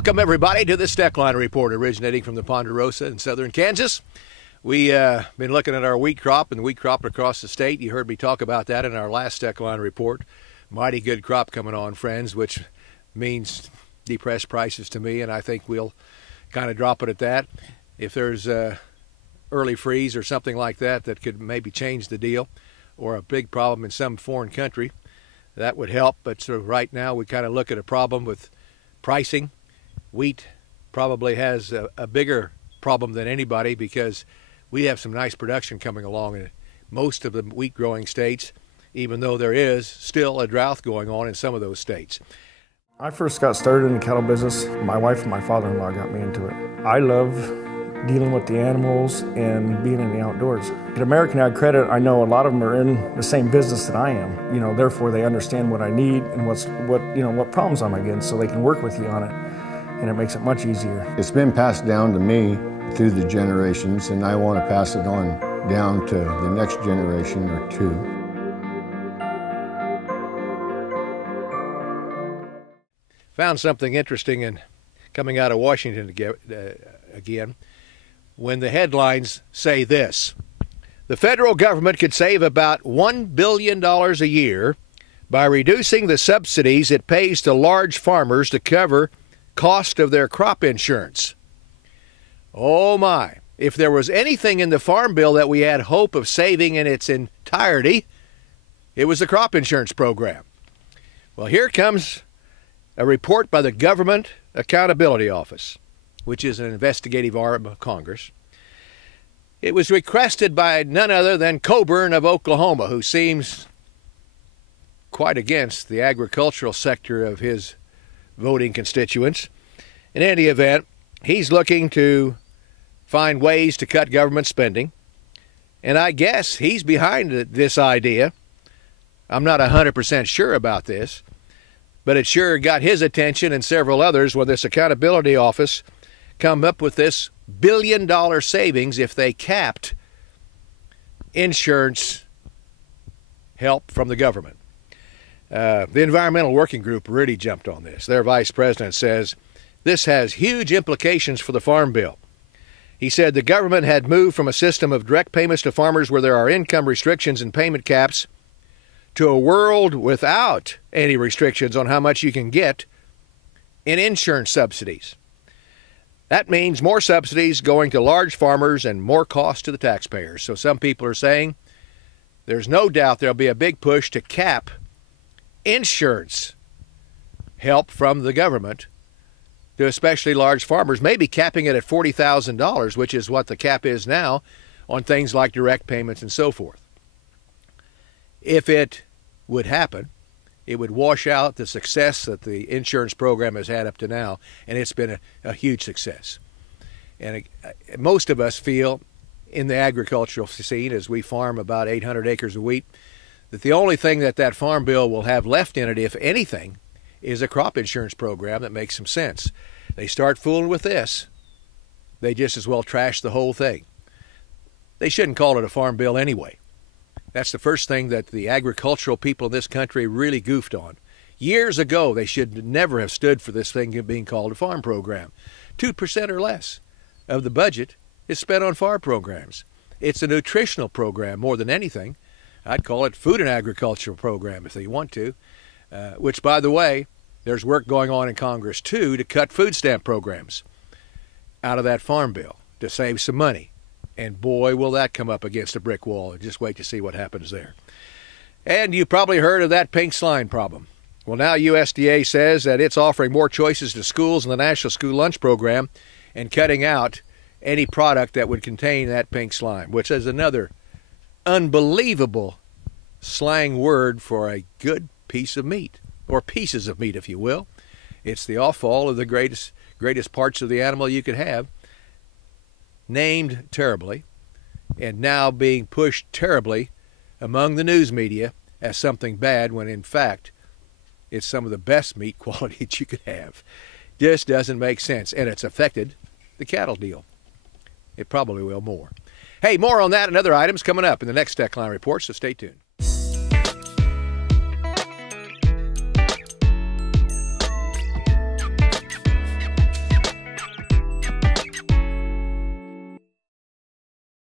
Welcome, everybody, to the Steckline Report, originating from the Ponderosa in southern Kansas. We've been looking at our wheat crop and the wheat crop across the state. You heard me talk about that in our last Steckline Report. Mighty good crop coming on, friends, which means depressed prices to me, and I think we'll kind of drop it at that. If there's early freeze or something like that that could maybe change the deal, or a big problem in some foreign country, that would help. But so right now we kind of look at a problem with pricing. Wheat probably has a bigger problem than anybody because we have some nice production coming along in most of the wheat growing states, even though there is still a drought going on in some of those states. I first got started in the cattle business. My wife and my father-in-law got me into it. I love dealing with the animals and being in the outdoors. At American Ag Credit, I know a lot of them are in the same business that I am. Therefore they understand what I need and what problems I'm against, so they can work with you on it, and it makes it much easier. It's been passed down to me through the generations, and I want to pass it on down to the next generation or two. Found something interesting in coming out of Washington again, when the headlines say this: the federal government could save about $1 billion a year by reducing the subsidies it pays to large farmers to cover cost of their crop insurance. Oh my, if there was anything in the Farm Bill that we had hope of saving in its entirety, it was the crop insurance program. Well, here comes a report by the Government Accountability Office, which is an investigative arm of Congress. It was requested by none other than Coburn of Oklahoma, who seems quite against the agricultural sector of his voting constituents. In any event, he's looking to find ways to cut government spending, and I guess he's behind this idea. I'm not 100% sure about this, but it sure got his attention and several others when this accountability office come up with this billion-dollar savings if they capped insurance help from the government. The Environmental Working Group really jumped on this. Their vice president says this has huge implications for the Farm Bill. He said the government had moved from a system of direct payments to farmers where there are income restrictions and payment caps to a world without any restrictions on how much you can get in insurance subsidies. That means more subsidies going to large farmers and more cost to the taxpayers. So some people are saying there's no doubt there'll be a big push to cap insurance help from the government to especially large farmers, maybe capping it at $40,000, which is what the cap is now on things like direct payments and so forth. If it would happen, it would wash out the success that the insurance program has had up to now, and it's been a huge success. And most of us feel in the agricultural scene, as we farm about 800 acres of wheat, that the only thing that Farm Bill will have left in it, if anything, is a crop insurance program that makes some sense. They start fooling with this, they just as well trash the whole thing. They shouldn't call it a Farm Bill anyway. That's the first thing that the agricultural people in this country really goofed on. Years ago, they should never have stood for this thing being called a farm program. 2% or less of the budget is spent on farm programs. It's a nutritional program more than anything. I'd call it food and agricultural program if they want to, which, by the way, there's work going on in Congress, too, to cut food stamp programs out of that Farm Bill to save some money. And boy, will that come up against a brick wall. Just wait to see what happens there. And you probably heard of that pink slime problem. Well, now USDA says that it's offering more choices to schools in the National School Lunch Program and cutting out any product that would contain that pink slime, which is another unbelievable slang word for a good piece of meat, or pieces of meat, if you will. It's the offal of the greatest parts of the animal you could have, named terribly, and now being pushed terribly among the news media as something bad, when in fact it's some of the best meat quality that you could have. Just doesn't make sense, and it's affected the cattle deal. It probably will more. Hey, more on that and other items coming up in the next Steckline Report, so stay tuned.